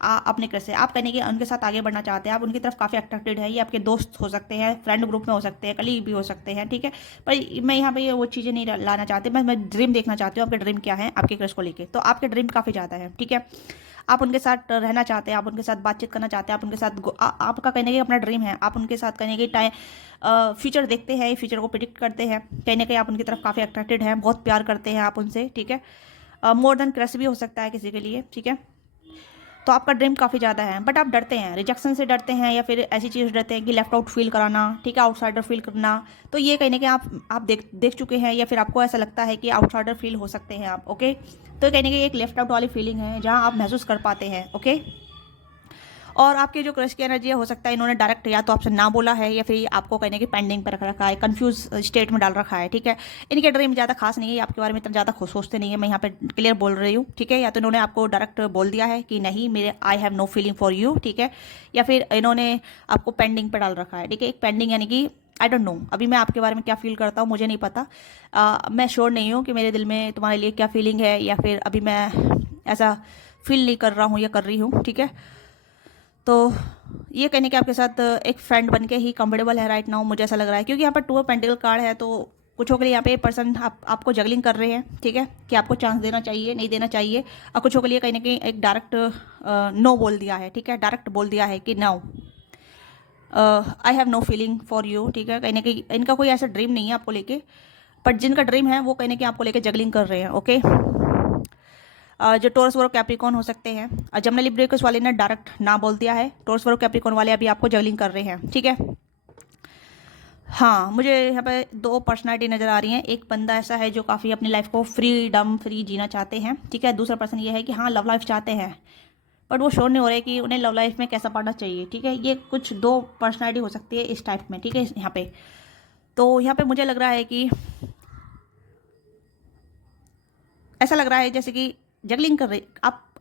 अपने क्रश से। आप कहीं ना कहीं उनके साथ आगे बढ़ना चाहते हैं, आप उनकी तरफ काफ़ी अट्रैक्टेड है। ये आपके दोस्त हो सकते हैं, फ्रेंड ग्रुप में हो सकते हैं, कलीग भी हो सकते हैं, ठीक है। पर मैं यहाँ पे वो चीज़ें नहीं लाना चाहती, मैं ड्रीम देखना चाहती हूँ आपके ड्रीम क्या है आपके क्रश को लेके। तो आपके ड्रीम काफ़ी ज़्यादा है, ठीक है। आप उनके साथ रहना चाहते हैं, आप उनके साथ बातचीत करना चाहते हैं, आप उनके साथ आपका कहने की अपना ड्रीम है। आप उनके साथ कहने की फ्यूचर देखते हैं, फ्यूचर को प्रिडिक्ट करते हैं, कहीं ना कहीं आप उनकी तरफ काफ़ी अट्रैक्टेड हैं, बहुत प्यार करते हैं आप उनसे, ठीक है। मोर देन क्रश भी हो सकता है किसी के लिए, ठीक है। तो आपका ड्रीम काफ़ी ज़्यादा है, बट आप डरते हैं, रिजेक्शन से डरते हैं, या फिर ऐसी चीज़ डरते हैं कि लेफ्ट आउट फील कराना, ठीक है, आउटसाइडर फील करना। तो ये कहीं ना कहीं आप देख चुके हैं, या फिर आपको ऐसा लगता है कि आउटसाइडर फील हो सकते हैं आप। ओके, तो कहीं ना कहीं एक लेफ्ट आउट वाली फीलिंग है जहाँ आप महसूस कर पाते हैं। ओके, और आपके जो क्रश की एनर्जी हो सकता है इन्होंने डायरेक्ट या तो आपसे ना बोला है, या फिर आपको कहने की पेंडिंग पर रख रखा है, कंफ्यूज स्टेट में डाल रखा है, ठीक है। इनके ड्रीम ज़्यादा खास नहीं है, आपके बारे में इतना ज़्यादा सोचते नहीं है, मैं यहाँ पे क्लियर बोल रही हूँ, ठीक है। या तो इन्होंने आपको डायरेक्ट बोल दिया है कि नहीं, मेरे I have no feeling for you, ठीक है। या फिर इन्होंने आपको पेंडिंग पर डाल रखा है, ठीक है। एक पेंडिंग यानी कि आई डोंट नो, अभी मैं आपके बारे में क्या फील करता हूँ मुझे नहीं पता। मैं श्योर नहीं हूँ कि मेरे दिल में तुम्हारे लिए क्या फीलिंग है, या फिर अभी मैं ऐसा फील नहीं कर रहा हूँ या कर रही हूँ, ठीक है। तो ये कहने के आपके साथ एक फ्रेंड बन के ही कंफर्टेबल है राइट नाउ, मुझे ऐसा लग रहा है, क्योंकि यहाँ पर 2 ऑफ पेंटिकल कार्ड है। तो कुछों के लिए यहाँ पे पर्सन आपको जगलिंग कर रहे हैं, ठीक है, कि आपको चांस देना चाहिए नहीं देना चाहिए। और कुछों के लिए कहीं ना कहीं एक डायरेक्ट नो बोल दिया है, ठीक है, डायरेक्ट बोल दिया है कि no, I have no feeling for you, ठीक है। कहीं ना कहीं इनका कोई ऐसा ड्रीम नहीं है आपको लेके, बट जिनका ड्रीम है वो कहीं ना कहीं आपको लेके जगलिंग कर रहे हैं। ओके, जो टॉरस और कैप्रिकॉर्न हो सकते हैं, जमनली ब्रेकर्स वाले ने डायरेक्ट ना बोल दिया है, टॉरस और कैप्रिकॉर्न वाले अभी आपको जगलिंग कर रहे हैं, ठीक है। हाँ, मुझे यहाँ पे 2 पर्सनालिटी नज़र आ रही हैं। एक बंदा ऐसा है जो काफ़ी अपनी लाइफ को फ्री जीना चाहते हैं, ठीक है। दूसरा पर्सन ये है कि हाँ लव लाइफ चाहते हैं, बट वो श्योर नहीं हो रहे कि उन्हें लव लाइफ में कैसा पार्टनर चाहिए, ठीक है। ये कुछ 2 पर्सनालिटी हो सकती है इस टाइप में, ठीक है, यहाँ पे। तो यहाँ पे मुझे लग रहा है कि ऐसा लग रहा है जैसे कि जगलिंग कर रहे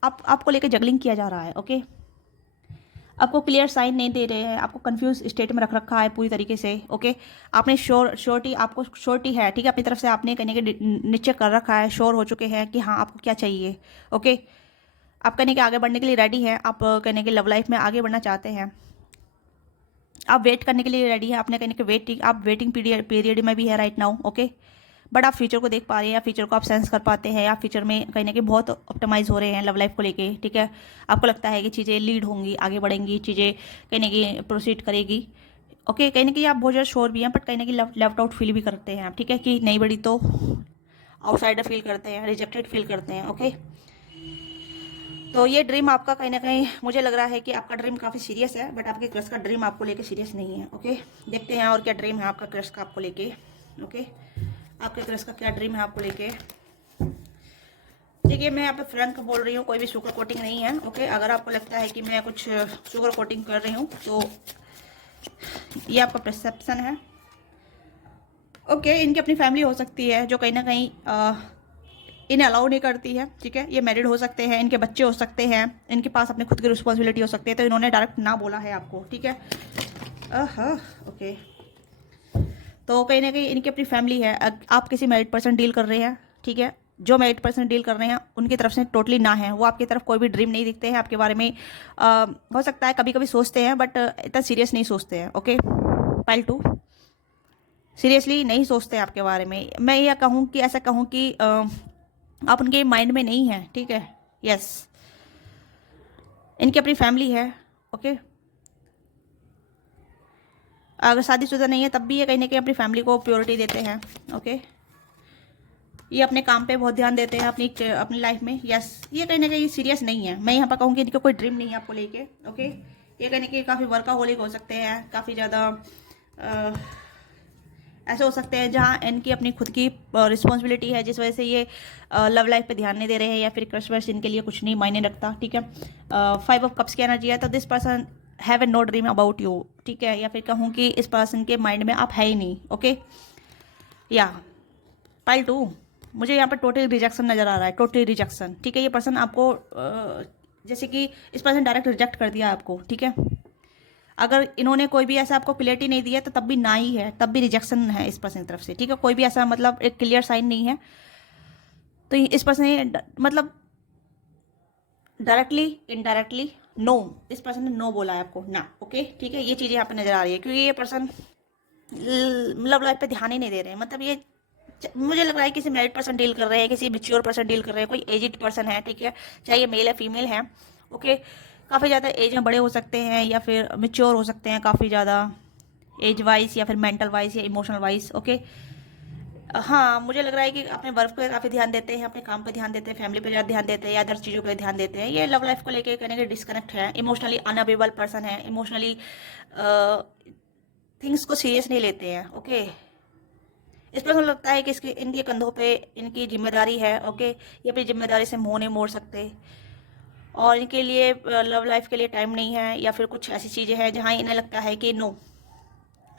आपको लेकर जगलिंग किया जा रहा है। ओके, आपको क्लियर साइन नहीं दे रहे हैं, आपको कंफ्यूज स्टेट में रख रखा है पूरी तरीके से। ओके, आपने श्योरिटी आपको श्योरिटी है, ठीक है, अपनी तरफ से आपने कहने के निश्चय कर रखा है, श्योर हो चुके हैं कि हाँ आपको क्या चाहिए। ओके, आप कहने के आगे बढ़ने के लिए रेडी हैं, आप कहने के लव लाइफ में आगे बढ़ना चाहते हैं, आप वेट करने के लिए रेडी है, आपने कहने के आप वेटिंग पीरियड में भी है राइट नाउ। ओके, बट आप फ्यूचर को देख पा रहे हैं, या फ्यूचर को आप सेंस कर पाते हैं, या फ्यूचर में कहीं ना कहीं बहुत ऑप्टिमाइज हो रहे हैं लव लाइफ को लेके, ठीक है। आपको लगता है कि चीज़ें लीड होंगी, आगे बढ़ेंगी, चीज़ें कहीं ना कहीं प्रोसीड करेगी। ओके, कहीं ना कहीं आप बहुत ज़्यादा श्योर भी हैं, बट कहीं ना कहीं लेफ्ट आउट फील भी करते हैं आप, ठीक है, कि नहीं बढ़ी तो आउटसाइडर फील करते हैं, रिजेक्टेड फील करते हैं। ओके, तो ये ड्रीम आपका कहीं ना कहीं मुझे लग रहा है कि आपका ड्रीम काफ़ी सीरियस है, बट आपके क्रश का ड्रीम आपको लेके सीरियस नहीं है। ओके, देखते हैं और क्या ड्रीम है आपका क्रश का आपको लेके। ओके, आपके क्रश का क्या ड्रीम है आपको लेके। देखिए, मैं यहाँ पे फ्रैंक बोल रही हूँ, कोई भी शुगर कोटिंग नहीं है। ओके, अगर आपको लगता है कि मैं कुछ शुगर कोटिंग कर रही हूँ तो ये आपका परसेप्शन है। ओके, इनकी अपनी फैमिली हो सकती है जो कहीं ना कहीं इन्हें अलाउ नहीं करती है। ठीक है, ये मैरिड हो सकते हैं, इनके बच्चे हो सकते हैं, इनके पास अपने खुद की रिस्पॉन्सिबिलिटी हो सकती है, तो इन्होंने डायरेक्ट ना बोला है आपको। ठीक है, ओके, तो कहीं ना कहीं इनकी अपनी फैमिली है। आप किसी मैरिड पर्सन डील कर रहे हैं, ठीक है, जो मैरिड पर्सन डील कर रहे हैं उनकी तरफ से टोटली ना है, वो आपकी तरफ कोई भी ड्रीम नहीं दिखते हैं आपके बारे में। हो सकता है कभी कभी सोचते हैं, बट इतना सीरियस नहीं सोचते हैं। ओके, पाइल 2 सीरियसली नहीं सोचते आपके बारे में। मैं यह कहूँ कि ऐसा कहूँ कि आप उनके माइंड में नहीं हैं। ठीक है, यस, इनकी अपनी फैमिली है। ओके, अगर शादीशुदा नहीं है तब भी ये कहीं ना कहीं अपनी फैमिली को प्योरिटी देते हैं। ओके, ये अपने काम पे बहुत ध्यान देते हैं अपनी अपनी लाइफ में। यस, ये कहीं ना कहीं सीरियस नहीं है। मैं यहाँ पर कहूँगी इनका कोई ड्रीम नहीं है आपको लेके। ओके, ये कहीं ना कहीं काफ़ी वर्काहोलिक हो सकते हैं, काफ़ी ज़्यादा ऐसे हो सकते हैं जहाँ इनकी अपनी खुद की रिस्पॉन्सिबिलिटी है, जिस वजह से ये लव लाइफ पे ध्यान नहीं दे रहे हैं, या फिर क्रश वर्श इनके लिए कुछ नहीं मायने रखता। ठीक है, 5 ऑफ कप्स की एनर्जी है, तो this person have a no dream about you. ठीक है, या फिर कहूँ कि इस पर्सन के माइंड में आप है ही नहीं। ओके, या पाइल 2 मुझे यहाँ पर टोटल रिजेक्शन नज़र आ रहा है, टोटली रिजेक्शन। ठीक है, ये पर्सन आपको जैसे कि इस पर्सन डायरेक्ट रिजेक्ट कर दिया आपको। ठीक है, अगर इन्होंने कोई भी ऐसा आपको क्लियरिटी नहीं दिया तो तब भी ना ही है, तब भी रिजेक्शन है इस पर्सन की तरफ से। ठीक है, कोई भी ऐसा मतलब एक क्लियर साइन नहीं है, तो इस पर्सन ने मतलब डायरेक्टली इनडायरेक्टली नो, इस पर्सन ने नो बोला है आपको ना। ओके, ठीक है, ये चीज़ें यहाँ पे नज़र आ रही है, क्योंकि ये पर्सन लव लाइफ पे ध्यान ही नहीं दे रहे हैं। मतलब ये मुझे लग रहा है किसी मैरिड पर्सन डील कर रहे हैं, किसी मेच्योर पर्सन डील कर रहे हैं, कोई एजिड पर्सन है। ठीक है, चाहे ये मेल है फीमेल है। ओके, काफ़ी ज़्यादा एज में बड़े हो सकते हैं, या फिर मेच्योर हो सकते हैं काफ़ी ज़्यादा एज वाइज, या फिर मेंटल वाइज, या इमोशनल वाइज। ओके, हाँ, मुझे लग रहा है कि अपने वर्क पे काफ़ी ध्यान देते हैं, अपने काम पे ध्यान देते हैं, फैमिली पे ज़्यादा ध्यान देते हैं, या अदर चीज़ों पे ध्यान देते हैं। ये लव लाइफ को लेकर कहने के डिस्कनेक्ट है, इमोशनली अनअवेलेबल पर्सन है, इमोशनली थिंग्स को सीरियस नहीं लेते हैं। ओके, इस पर मुझे लगता है कि इसके इनके कंधों पे इनकी जिम्मेदारी है। ओके, ये अपनी जिम्मेदारी से मुंह नहीं मोड़ सकते, और इनके लिए लव लाइफ के लिए टाइम नहीं है, या फिर कुछ ऐसी चीज़ें हैं जहाँ इन्हें लगता है कि no,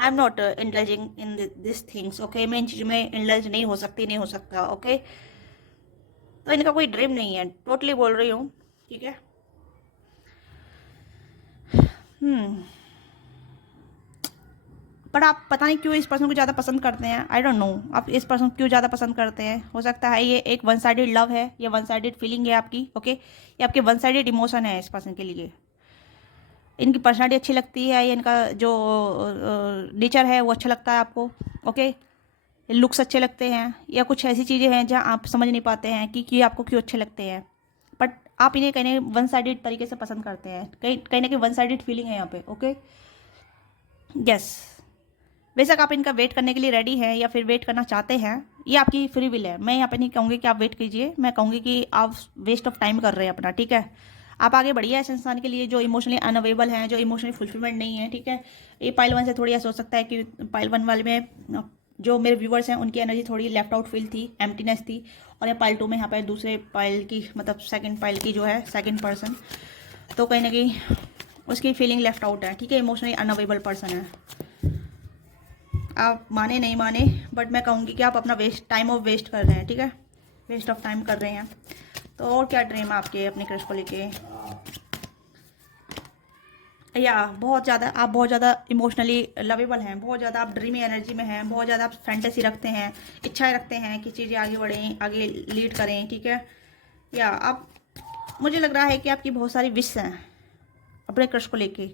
I am not indulging in this things. Okay, मैं इन चीज़ों में इंडल्ज नहीं हो सकती, नहीं हो सकता। ओके, तो इनका कोई ड्रीम नहीं है, टोटली बोल रही हूँ। ठीक है, पर आप पता नहीं क्यों इस पर्सन को ज़्यादा पसंद करते हैं। आई डोंट नो आप इस पर्सन को क्यों ज़्यादा पसंद करते हैं। हो सकता है ये एक वन साइडेड लव है, ये वन साइडेड फीलिंग है आपकी। ओके, ये आपके वन साइडेड इमोशन है इस पर्सन के लिए। इनकी पर्सनालिटी अच्छी लगती है, या इनका जो नेचर है वो अच्छा लगता है आपको। ओके, लुक्स अच्छे लगते हैं, या कुछ ऐसी चीज़ें हैं जहाँ आप समझ नहीं पाते हैं कि आपको क्यों अच्छे लगते हैं, बट आप इन्हें कहीं वन साइडेड तरीके से पसंद करते हैं। कहीं ना कहीं वन साइडेड फीलिंग है यहाँ पे। ओके, यस, बेशक आप इनका वेट करने के लिए रेडी हैं, या फिर वेट करना चाहते हैं, ये आपकी फ्री विल है। मैं यहाँ पे नहीं कहूँगी कि आप वेट कीजिए, मैं कहूँगी कि आप वेस्ट ऑफ टाइम कर रहे हैं अपना। ठीक है, आप आगे बढ़िए ऐसे इंसान के लिए जो इमोशनली अनअवेलेबल हैं, जो इमोशनली फुलफिलमेंट नहीं है। ठीक है, ये पाइल 1 से थोड़ी ऐसा हो सकता है कि पाइल 1 वाले में जो मेरे व्यूवर्स हैं उनकी एनर्जी थोड़ी लेफ्ट आउट फील थी, एम्प्टीनेस थी, और ये पाइल 2 में यहाँ पर दूसरे पाइल की मतलब सेकेंड पाइल की जो है सेकेंड पर्सन, तो कहीं ना कहीं उसकी फीलिंग लेफ्ट आउट है। ठीक है, इमोशनली अनअवेलेबल पर्सन है। आप माने नहीं माने, बट मैं कहूँगी कि आप अपना टाइम ऑफ वेस्ट कर रहे हैं। ठीक है, वेस्ट ऑफ टाइम कर रहे हैं। तो और क्या ड्रीम है आपके अपने क्रश को लेके, या बहुत ज़्यादा आप बहुत ज़्यादा इमोशनली लवेबल हैं, बहुत ज़्यादा आप ड्रीमी एनर्जी में हैं, बहुत ज़्यादा आप फैंटेसी रखते हैं, इच्छाएं रखते हैं कि चीज़ें आगे बढ़ें, आगे लीड करें। ठीक है, या आप मुझे लग रहा है कि आपकी बहुत सारी विश हैं अपने क्रश को लेके।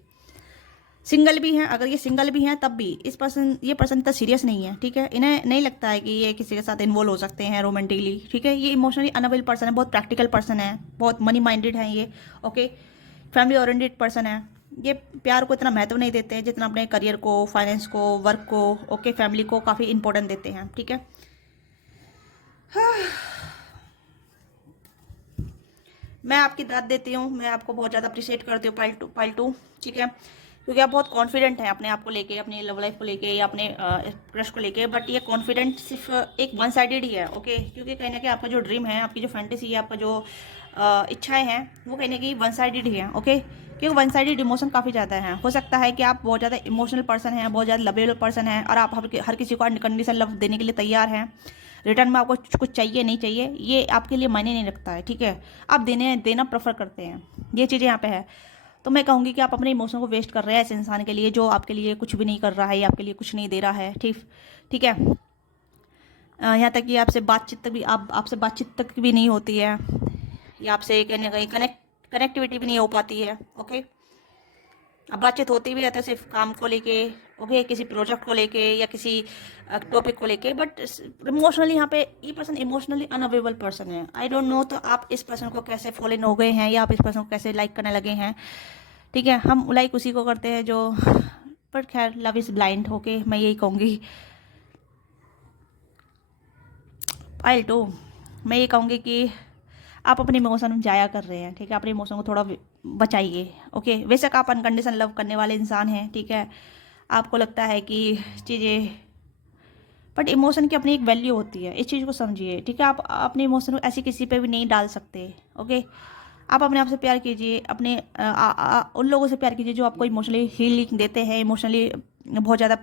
सिंगल भी हैं, अगर ये सिंगल भी हैं तब भी ये पर्सन इतना सीरियस नहीं है। ठीक है, इन्हें नहीं लगता है कि ये किसी के साथ इन्वॉल्व हो सकते हैं रोमांटिकली। ठीक है, ये इमोशनली अनअवेलेबल पर्सन है, बहुत प्रैक्टिकल पर्सन है, बहुत मनी माइंडेड है ये। ओके, फैमिली ओरिएंटेड पर्सन है। ये प्यार को इतना महत्व नहीं देते हैं जितना अपने करियर को, फाइनेंस को, वर्क को, ओके, फैमिली को काफ़ी इंपॉर्टेंट देते हैं। ठीक है, मैं आपकी दाद देती हूँ, मैं आपको बहुत ज़्यादा अप्रिशिएट करती हूँ पाइल टू, ठीक है, क्योंकि आप बहुत कॉन्फिडेंट हैं अपने आप को लेके, अपनी लव लाइफ को लेके या अपने क्रश को लेके। बट ये कॉन्फिडेंट सिर्फ एक वन साइडेड ही है, ओके, क्योंकि कहीं ना कहीं आपका जो ड्रीम है, आपकी जो फैंटेसी है, आपका जो इच्छाएं हैं, वो कहीं ना कहीं वन साइडेड ही है, ओके, क्योंकि वन साइडेड इमोशन काफ़ी ज़्यादा है। हो सकता है कि आप बहुत ज़्यादा इमोशनल पर्सन हैं, बहुत ज़्यादा लवेबल पर्सन हैं, और आप हर किसी को अनकंडीशनल लव देने के लिए तैयार हैं। रिटर्न में आपको कुछ चाहिए नहीं चाहिए, ये आपके लिए मायने नहीं रखता है, ठीक है, आप देना प्रेफर करते हैं, ये चीज़ें यहाँ पे है। तो मैं कहूँगी कि आप अपने इमोशन को वेस्ट कर रहे हैं ऐसे इंसान के लिए जो आपके लिए कुछ भी नहीं कर रहा है या आपके लिए कुछ नहीं दे रहा है, ठीक है। यहाँ तक कि आपसे बातचीत तक भी नहीं होती है, या आपसे कहीं ना कहीं कनेक्टिविटी भी नहीं हो पाती है, ओके। अब बातचीत होती भी है तो सिर्फ काम को लेके, ओके, किसी प्रोजेक्ट को लेके या किसी टॉपिक को लेके, बट इमोशनली यहाँ पे ये पर्सन इमोशनली अनअवेलेबल पर्सन है। आई डोंट नो तो आप इस पर्सन को कैसे फॉलो इन हो गए हैं, या आप इस पर्सन को कैसे लाइक करने लगे हैं, ठीक है। हम लाइक उसी को करते हैं जो, पर खैर लव इज़ ब्लाइंड, ओके, मैं यही कहूँगी। पाइल टू, मैं ये कहूँगी कि आप अपने इमोशन जाया कर रहे हैं, ठीक है, अपने इमोशन को थोड़ा बचाइए, ओके। वैसे आप अनकंडीशनल लव करने वाले इंसान हैं, ठीक है, आपको लगता है कि चीज़ें, बट इमोशन की अपनी एक वैल्यू होती है, इस चीज़ को समझिए, ठीक है। आप अपने इमोशन को ऐसी किसी पे भी नहीं डाल सकते, ओके। आप अपने आप से प्यार कीजिए, अपने उन लोगों से प्यार कीजिए जो आपको इमोशनली हीलिंग देते हैं, इमोशनली बहुत ज़्यादा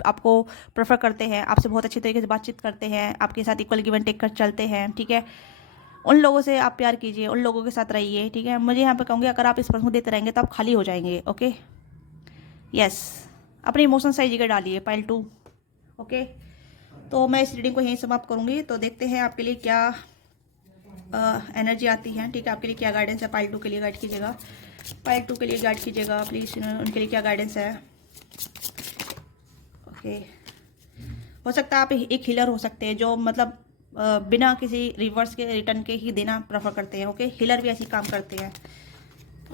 आपको प्रेफर करते हैं, आपसे बहुत अच्छे तरीके से बातचीत करते हैं, आपके साथ इक्वल गिव एंड टेक कर चलते हैं, ठीक है। उन लोगों से आप प्यार कीजिए, उन लोगों के साथ रहिए, ठीक है। मुझे यहाँ पे कहूँगी अगर आप इस पर्सन को देते रहेंगे तो आप खाली हो जाएंगे, ओके। यस, अपने इमोशन सही जगह डालिए पाइल टू, ओके। तो मैं इस रीडिंग को यहीं समाप्त करूँगी। तो देखते हैं आपके लिए क्या एनर्जी आती है, ठीक है, आपके लिए क्या गाइडेंस है। पाइल टू के लिए गाइड कीजिएगा, पाइल टू के लिए गाइड कीजिएगा प्लीज़, उनके लिए क्या गाइडेंस है, ओके। हो सकता है आप एक हीलर हो सकते हैं जो मतलब बिना किसी रिवर्स के रिटर्न के ही देना प्रेफर करते हैं, ओके। हीलर भी ऐसी काम करते हैं,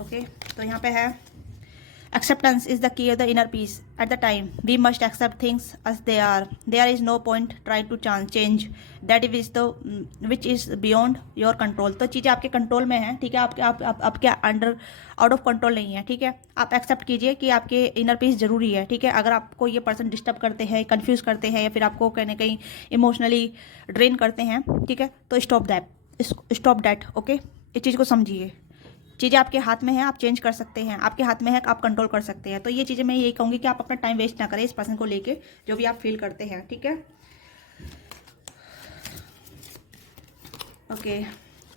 ओके। तो यहाँ पे है acceptance is the key of the inner peace. At the time we must accept things as they are. There is no point try to change that is the which is beyond your control. तो चीज़ें आपके control में हैं, ठीक है, आपके under out of control नहीं है, ठीक है। आप एक्सेप्ट कीजिए कि आपके इनर पीस जरूरी है, ठीक है। अगर आपको ये पर्सन डिस्टर्ब करते हैं, कंफ्यूज करते हैं, या फिर आपको कहीं ना कहीं इमोशनली ड्रेन करते हैं, ठीक है, तो स्टॉप दैट, ओके। इस चीज़ को समझिए, चीज़ें आपके हाथ में है, आप चेंज कर सकते हैं, आपके हाथ में है, आप कंट्रोल कर सकते हैं। तो ये चीज़ें मैं यही कहूँगी कि आप अपना टाइम वेस्ट ना करें इस पर्सन को लेके, जो भी आप फील करते हैं, ठीक है, okay.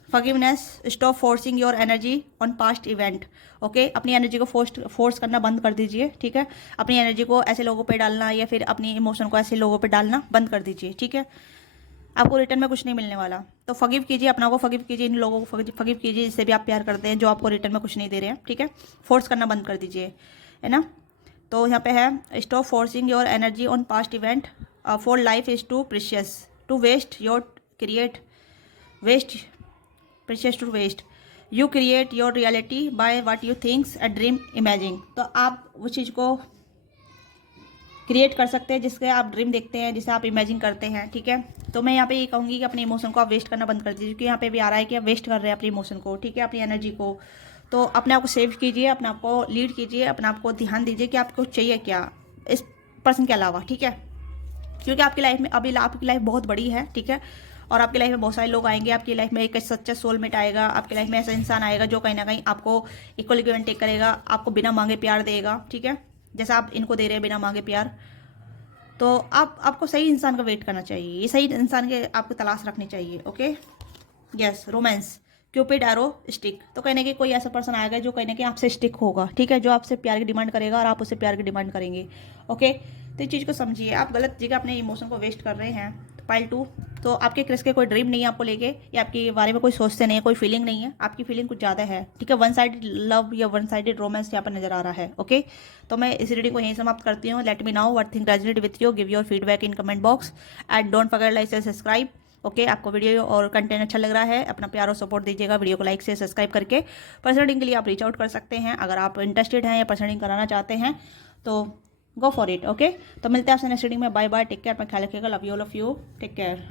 Forgiveness, stop forcing your energy on past event, okay. अपनी एनर्जी को फोर्स करना बंद कर दीजिए, ठीक है। अपनी एनर्जी को ऐसे लोगों पे डालना या फिर अपनी इमोशन को ऐसे लोगों पे डालना बंद कर दीजिए, ठीक है। आपको रिटर्न में कुछ नहीं मिलने वाला, तो फॉरगिव कीजिए, अपना को फॉरगिव कीजिए, इन लोगों को फॉरगिव कीजिए जिससे भी आप प्यार करते हैं, जो आपको रिटर्न में कुछ नहीं दे रहे हैं, ठीक है। फोर्स करना बंद कर दीजिए, है ना। तो यहाँ पे है stop forcing your energy on past event, for life is too precious to waste your create waste precious to waste you create your reality by what you thinks and dream imagine. तो आप उस चीज़ को create कर सकते हैं जिसके आप dream देखते हैं, जिसे आप इमेजिन करते हैं, ठीक है। तो मैं यहाँ पे ये कहूँगी कि अपने इमोशन को आप वेस्ट करना बंद कर दीजिए, क्योंकि यहाँ पे भी आ रहा है कि आप वेस्ट कर रहे हैं अपने इमोशन को, ठीक है, अपनी एनर्जी को। तो अपने आप को सेव कीजिए, अपने आप को लीड कीजिए, अपने आप को ध्यान दीजिए कि आपको चाहिए क्या इस पर्सन के अलावा, ठीक है। क्योंकि आपकी लाइफ में अभी आपकी लाइफ बहुत बड़ी है, ठीक है, और आपकी लाइफ में बहुत सारे लोग आएंगे, आपकी लाइफ में एक सच्चा सोलमेट आएगा, आपकी लाइफ में ऐसा इंसान आएगा जो कहीं ना कहीं आपको इक्वल गिव एंड टेक करेगा, आपको बिना मांगे प्यार देगा, ठीक है, जैसा आप इनको दे रहे हैं बिना मांगे प्यार। तो आपको सही इंसान का वेट करना चाहिए, ये सही इंसान के आपको तलाश रखनी चाहिए, okay. Yes, romance, Cupid arrow stick, तो कहीं ना कहीं कोई ऐसा पर्सन आएगा जो कहीं ना कहीं आपसे स्टिक होगा, ठीक है, जो आपसे प्यार की डिमांड करेगा और आप उससे प्यार की डिमांड करेंगे, ओके। तो इस चीज़ को समझिए, आप गलत जगह अपने इमोशन को वेस्ट कर रहे हैं। पाइल टू, तो आपके क्रश के कोई ड्रीम नहीं है आपको लेके, या आपके बारे में कोई सोचते नहीं है, कोई फीलिंग नहीं है, आपकी फीलिंग कुछ ज़्यादा है, ठीक है। वन साइडेड लव या वन साइडेड रोमांस यहाँ पर नजर आ रहा है, ओके। तो मैं इस रीडिंग को यहीं समाप्त करती हूँ। Let me now what think resonate with you, give your feedback in comment box and don't forget like से सब्सक्राइब, ओके। आपको वीडियो और कंटेंट अच्छा लग रहा है, अपना प्यार और सपोर्ट दीजिएगा वीडियो को लाइक से सब्सक्राइब करके। पर्सनल रीडिंग के लिए आप रीच आउट कर सकते हैं अगर आप इंटरेस्टेड हैं या पर्सनल रीडिंग कराना चाहते हैं, तो गो फॉर इट, ओके। तो मिलते हैं आपसे नेक्स्ट रीडिंग में, बाय बाय, टेक केयर, अपना ख्याल रखिएगा, love you all of you, take care.